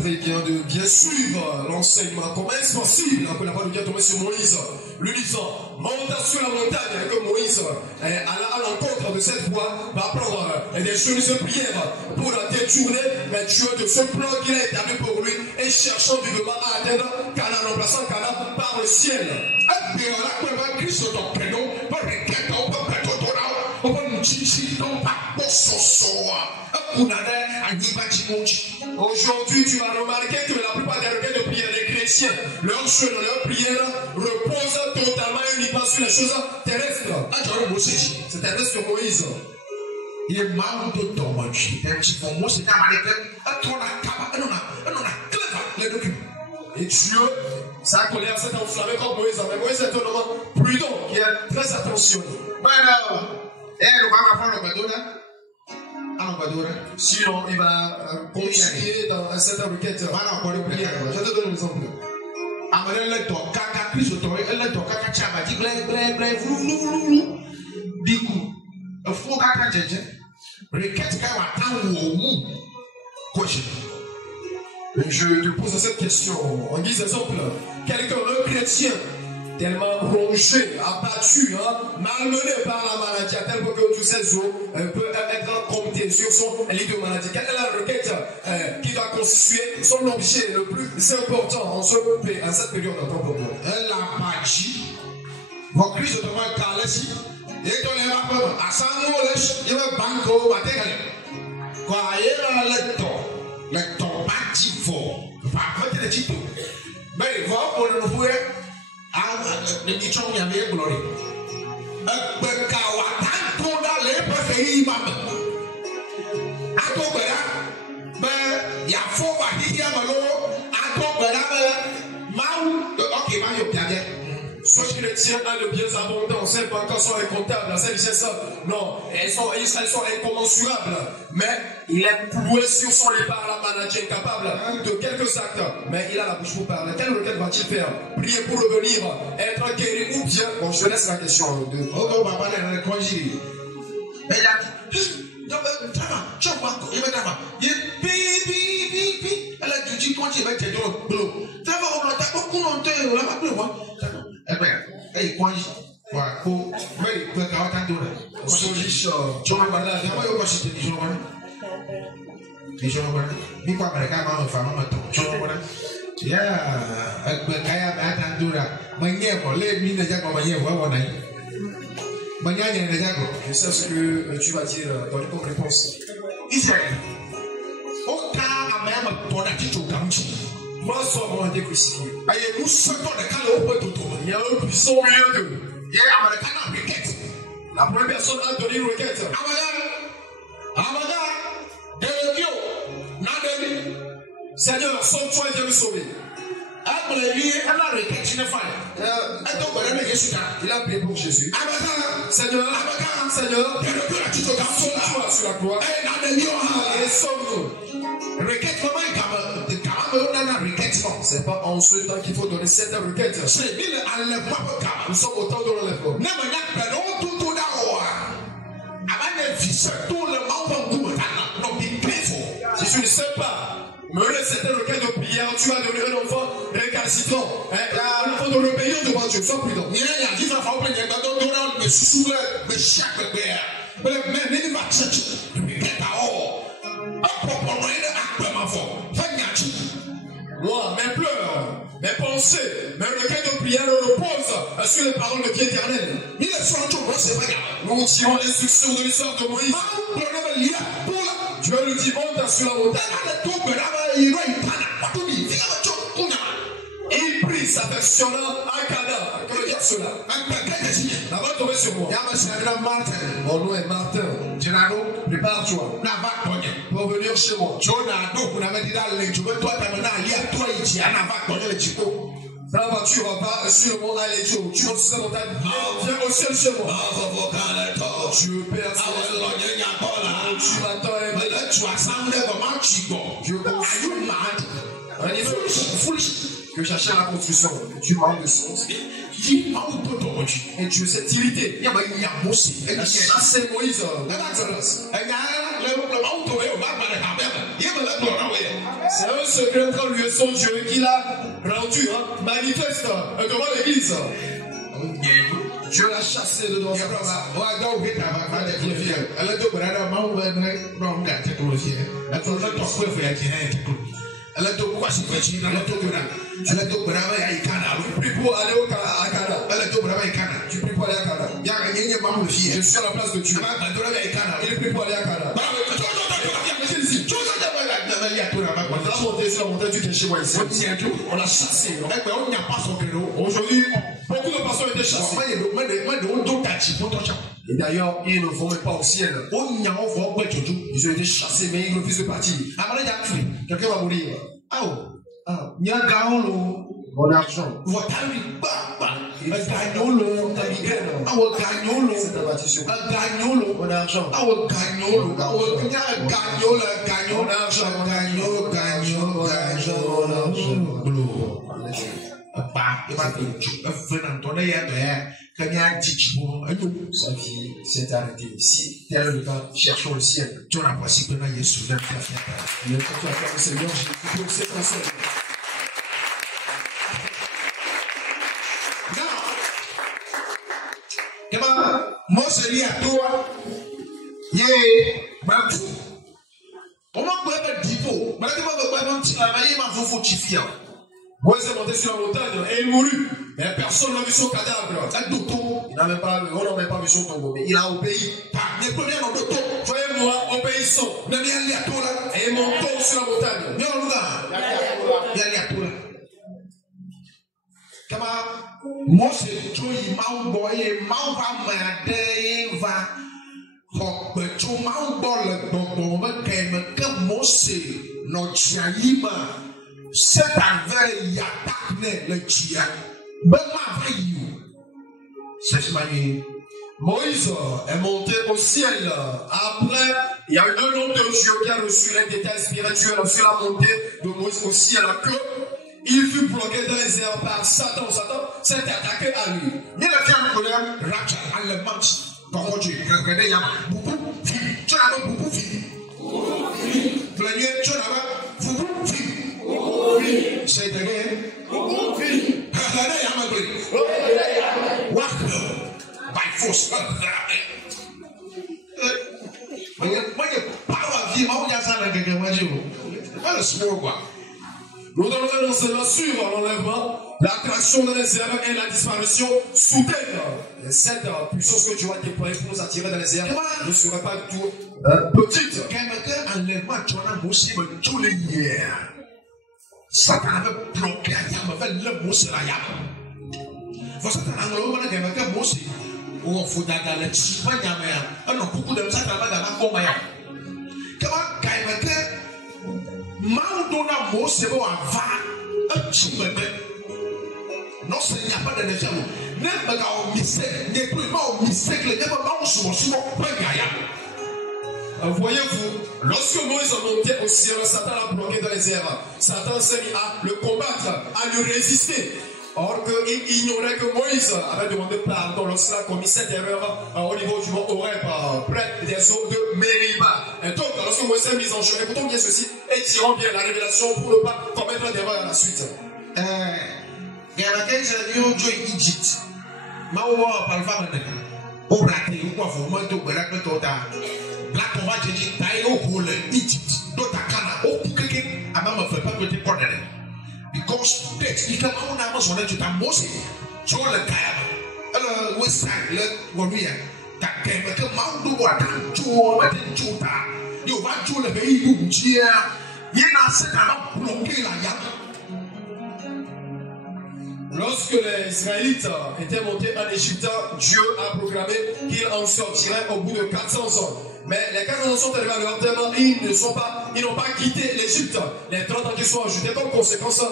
Très bien de bien suivre l'enseignement. Comment est-ce possible que la parole de Dieu tombe sur Moïse, lui disant, monte sur la montagne, et que Moïse, à l'encontre de cette voie, va prendre des choses de prière pour détourner Dieu de ce plan qu'il a établi pour lui et cherchant vivement à atteindre Canaan, remplaçant Canaan par le ciel. Aujourd'hui, tu vas remarquer que la plupart des requêtes de prière des chrétiens, leur jeu dans leur prière repose totalement et uniquement sur les choses terrestres. C'est terrestre de Moïse. Il est mal de et Dieu, sa colère s'est enflammée contre Moïse. Mais Moïse est un homme prudent qui est très attentionné. Sinon, il va continuer dans un certain requête. Je te donne un exemple. Je te pose cette question en guise d'exemple. Quelqu'un, un chrétien, tellement rongé, abattu, malmené par la maladie, à tel point que tous ses os peuvent être comptés sur son lit de maladie. Quelle est la requête qui doit constituer son objet le plus important en cette période de temps pour nous? La magie. Mon Christ de moi, Kalesi, et ton évape, à Samuel, il va banco, à Tégalé. Quoi, il y a le ton, bâti fort, va mettre le titre. Mais il va pour le nouveau. The Ichong Yamé Glory. A Bekawatan Toda Lepa Imam. Atobera, but Yafova Hiamalo, Atobera, Mau, okay, Mayo Piaget. Soit chrétiens a le bien abondant, celles pas encore sont incomptables, celles richesses, non, elles sont incommensurables, mais il est cloué sur son lit par la maladie, incapable de quelques actes, mais il a la bouche pour parler. Quelle requête va-t-il faire? Prier pour revenir, être guéri ou bien? Bon, je laisse la question de. Oh, papa, elle est congédiée. Elle a dit, quand il va te dire, ça va, on a beaucoup longtemps, on a plus loin. Hey, quand il va, mais il peut avoir tant de choses. Tu vas voir là, il y a pas eu de choses. Tu vas voir. Tu vas voir. Mais quoi, mais quand ma femme m'a dit, tu vas voir. Yeah, avec le kaya, mais tant de choses. Mais il y a pas les mines de jago, mais il y a pas on a. Mais il y a des jago. Je sais ce que tu vas dire dans les comme réponse. Israël. Au cas à même pour la petite gamchi. Moi, soit été crucifié. Nous sommes dans le cas où il y a un puissant milieu d'eux. Il y a un requête. La première personne a donné une requête. Amada, Seigneur, sauve-toi et viens me sauver. Il a prié pour Jésus. Seigneur, sauve-toi sur la croix et sauve-nous. C'est pas en ce temps qu'il faut donner cette requête. Nous sommes au temps de l'enlèvement. Si tu ne sais pas mener cette requête de prière, tu vas donner un enfant récalcitrant. Un enfant de l'obéir devant Dieu. Sois prudent. Moi, mes pleurs, mes pensées, mes requêtes de prière reposent sur les paroles de Dieu éternel. Nous tirons l'instruction de l'histoire de Moïse. Dieu lui dit, monte sur la montagne. Il prie, s'affectionnant à Canaan. Que veut dire cela? Ça va tomber sur moi. Mon nom est Martin. Prépare-toi pour venir chez moi. La voiture va pas sur le mont Aléjo. Tu vas sur la montagne. Viens au ciel chez moi. Je perds. Tu m'attends. Que j'achète la construction. Tu manques de sens. Et tu sais t'irriter. Et chasser Moïse. secret entre lui et son Dieu qu'il a rendu manifeste devant l'église. Dieu l'a chassé de devant sa place. Tu pries pour aller à Cana. Tu pries pour aller à Cana. Je suis à la place de Dieu. Il prie pour aller à Cana. On a monté sur la montagne du péché, moi ici. On l'a chassé. Aujourd'hui, beaucoup de personnes ont été chassées. Et d'ailleurs, ils ne vont même pas au ciel. Ils ont été chassés, mais ils refusent de partir. Quelqu'un va mourir. Mon argent. C'est ta bâtissure. Mon argent. Sa vie s'est arrêtée ici. Tel le temps, cherchons le ciel. Le temps à faire le Seigneur Jésus pour ses conseils. Mose dit à toi, Moïse est monté sur la montagne et il mourut. Mais personne n'a vu son cadavre. On n'a même pas vu son tombeau, mais il a obéi. Voyez-moi, obéissant. Et montons sur la montagne. Mose joyi mawo ye mawo va made va hokpecho mawo le gbogbo me ke Mose no chiayima Satan ve ya takne le chia be ma va yi c'est manier. Moïse est monté au ciel. Après, il y a eu un homme de Dieu qui a reçu les détails spirituels sur la montée de Moïse au ciel que il fut bloqué dans les airs par Satan. Satan s'est attaqué à lui. Il a fait un problème, Rachel, allemand, comme Dieu, regardez, il y a beaucoup de filles. Tu as beaucoup de filles. Plaignez, tu as beaucoup de filles. C'est de rien. Beaucoup de filles. Regardez, il y a ma grille. Walk by force. Moi, je parle à vie, moi, je suis à la gueule, moi, je suis à la gueule. Nous allons annoncer sur l'enlèvement, l'attraction dans les airs et la disparition soudaine. Cette puissance que Dieu va déployer pour nous attirer dans les airs ne sera pas du tout petite. Satan avait bloqué la yam, avait le Mose la yam. Vous savez, dans Mose, où on fout dans le chiffre yam, alors beaucoup de Satan va dans la forme yam. Comment Maudona Mose va un chimède. Non, ce n'y a pas de déjà. N'est pas au mystère, n'est plus pas au mystère, n'est pas au souvent, pas gaïa. Voyez-vous, lorsque Moïse a monté au ciel, Satan l'a bloqué dans les airs. Satan s'est mis à le combattre, à lui résister. Or qu'il ignorait que Moïse avait demandé pardon lorsqu'il a commis cette erreur au niveau du mont Horeb, près des eaux de Mériba. Et donc, lorsque Moïse s'est mis en jeu, écoutons bien ceci et tirons bien la révélation pour ne pas commettre d'erreur à la suite. Il y a quelqu'un qui a dit au Égypte, Maouwa parle au raté, ou quoi, vous m'avez dit au Bélac de Tota. Black on va dire, taille au rôle Égypte, d'autres canards, au Koukéké, à ma fait pas que tu connais. Because death, you can own a muscle that you can most so the Kayaba, West Side, Warrior, that came at the Mount Duwata, Chuta, you want to the baby, Chia, Yena said, I'm not blocking la yam. Lorsque les Israélites étaient montés en Égypte, Dieu a proclamé qu'ils en sortiraient au bout de 400 ans. Mais les 400 ans sont arrivés à leur terme, ils n'ont pas quitté l'Égypte. Les 30 ans qui sont ajoutés comme conséquence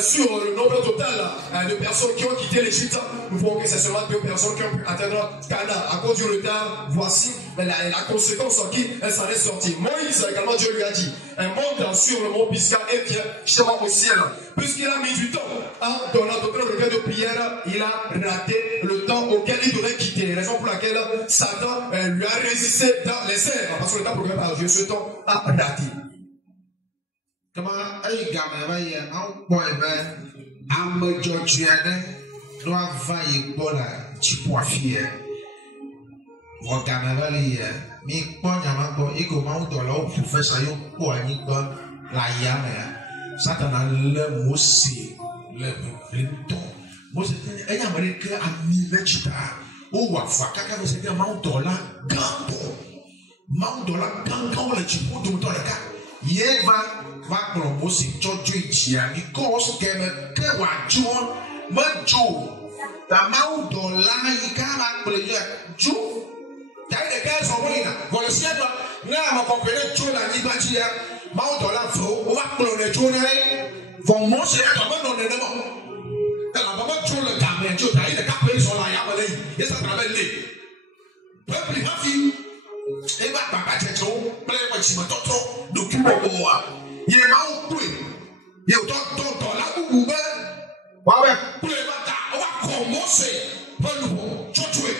sur le nombre total de personnes qui ont quitté l'Égypte. Nous voyons que c'est seulement 2 personnes qui ont pu atteindre Canaan. À cause du retard, voici la conséquence qui s'en est sortie. Moïse également, Dieu lui a dit, monte sur le mont Pisgah et viens justement au ciel. Puisqu'il a mis du temps en donnant d'autres requêtes de prière, il a raté le temps auquel il devait quitter. Raison pour laquelle Satan lui a résisté dans les airs. Parce que le temps programmé par Dieu, ce temps a raté. Comment est gamin va y en point ben ame jojuane doit vailler pour la chipoi fier. Vos gamin va y mi ponya mango et comment on doit là pour faire ça yo pour ani dans la yame. Satan le moussi le blinton. Moi c'est un américain ami vegeta. Ou wafa kaka me c'est un $1 gambo. $1 gambo le chipo do to le ka. Yeva va promosi chojo ichia because keme ke wajo majo ta $1 yika va pleje ju ta de ka so wina volontiers na ma comprenez jo la ni bachia $1 fo o va plone jo na vont monter to ma no ne mo ta la ba jo le gamen jo ta de ka pe so la ya ba le et ça travaille le peuple ma fille et va papa checho plein de chima toto do kibo boa ye ma o pray ye o to la bubu be wa we pray ba ta wa commencer pelu chochwe.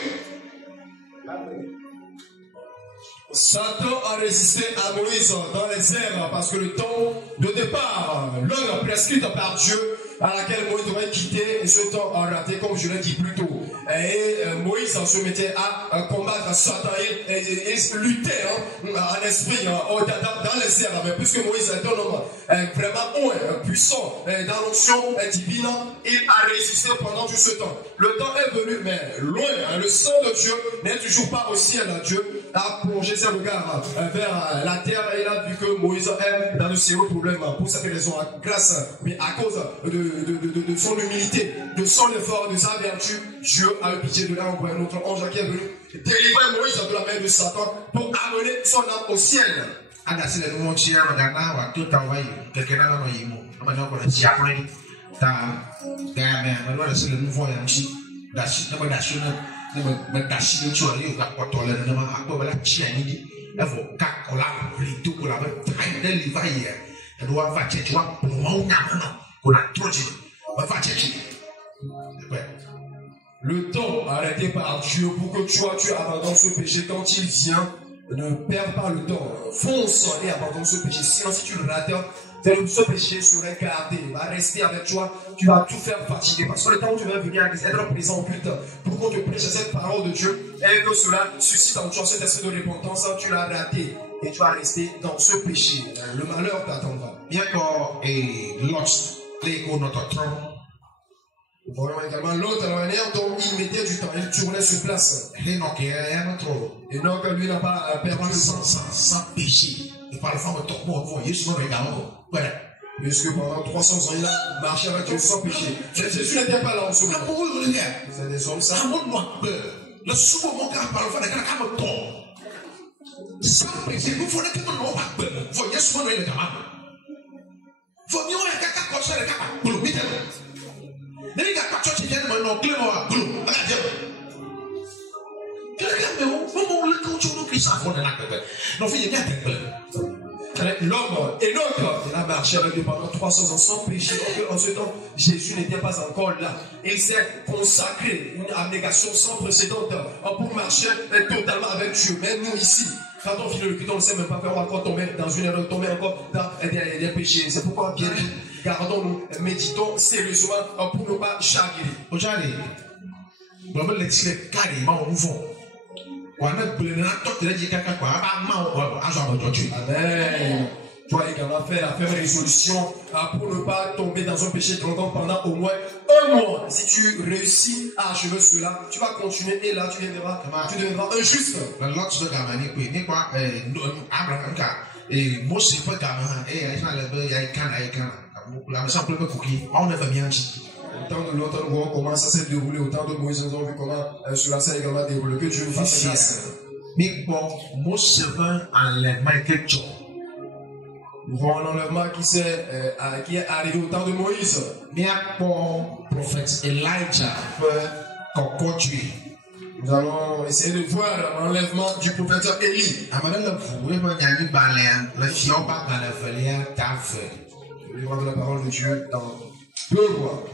Satan a résisté à Moïse dans les airs parce que le temps de départ, l'heure prescrite par Dieu à laquelle Moïse devait quitter, et ce temps a raté, comme je l'ai dit plus tôt. Et Moïse se mettait à combattre Satan et luttait en esprit dans les airs. Mais puisque Moïse est un homme vraiment puissant dans l'onction divine, il a résisté pendant tout ce temps. Le temps est venu, mais loin. Le sang de Dieu n'est toujours pas au ciel. Dieu a plongé ses regards vers la terre et il a vu que Moïse est dans de sérieux problèmes. Pour cette raison, grâce, mais à cause de son humilité, de son effort, de sa vertu, Dieu a eu pitié de lui, envoyé notre ange qui est venu délivrer Moïse de la main de Satan pour amener son âme au ciel. Le temps arrêté par Dieu pour que toi tu abandonnes ce péché quand il vient. Ne perds pas le temps, fonce et abandonne ce péché. Sinon, si tu le rates, ce péché serait gardé, il va rester avec toi, tu vas tout faire fatiguer. Parce que le temps où tu vas venir être présent en culte, pour qu'on te prêche cette parole de Dieu, et que cela suscite en toi cet esprit de repentance, tu l'as raté et tu vas rester dans ce péché. Le malheur t'attendra. Bien et lost, les notre trône. Voilà également l'autre manière dont il mettait du temps, il tournait sur place. Enoch, lui n'a pas perdu sans péché. Et parfois, on tourne au fond, Jésus voilà. Puisque pendant 300 ans, il a marché avec Dieu sans péché. Jésus n'était pas là en ce moment. C'est des hommes ça. Le souvent, mon gars, parfois, les gars, comme ton. Sans péché, vous faut que nous n'ayons pas peur. Faut Jésus nous le capable. Faut mieux un gars comme ça, les gars, pour le mettre. Les gars, pas de viennent maintenant, clément à bleu. L'homme Enoch, il a marché avec Dieu pendant 300 ans sans péché. En ce temps, Jésus n'était pas encore là. Il s'est consacré, une abnégation sans précédent pour marcher totalement avec Dieu. Même nous ici, quand on finit le culte, on ne sait même pas faire, on va encore tomber dans une erreur, tomber encore dans des péchés. C'est pourquoi, bien dit, gardons-nous, méditons sérieusement pour ne pas chavirer. Aujourd'hui, on va laisser carrément au fond. Amen. Tu vas également faire la ferme résolution pour ne pas tomber dans un péché trompant pendant au moins un mois. Si tu réussis à achever cela, tu vas continuer et là tu deviendras un juste. Autant de l'autre, nous voyons comment ça s'est déroulé. Autant de Moïse, nous avons vu comment cela s'est également déroulé. Que Dieu nous fasse grâce. Nous voyons l'enlèvement qui est arrivé au temps de Moïse. Prophète Elijah, nous allons essayer de voir l'enlèvement du prophète Élie. Le livre de la parole de Dieu dans 2 Rois.